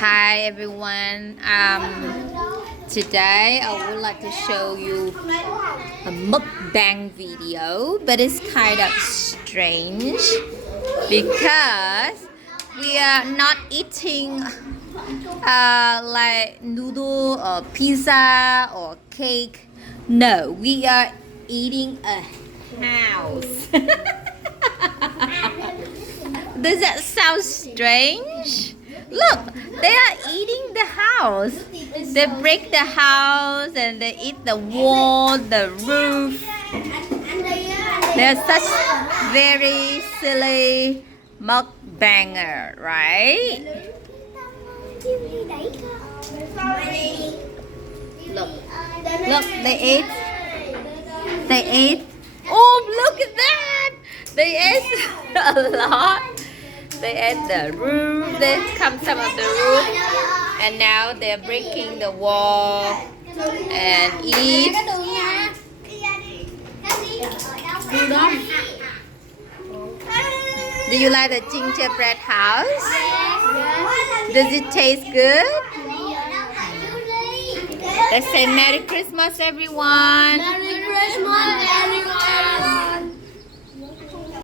Hi everyone. Today I would like to show you a mukbang video, but it's kind of strange because we are not eating like noodle or pizza or cake. No, we are eating a house. Does that sound strange? Look, they are eating the house. They break the house and they eat the wall, the roof. They're such very silly mukbanger, right? Look, they ate. They ate. Oh, look at that! They ate a lot. They ate the roof. They come some of the roof, and now they're breaking the wall and eat. Do you like the gingerbread house? Does it taste good? Let's say Merry Christmas, everyone. Merry Christmas, everyone.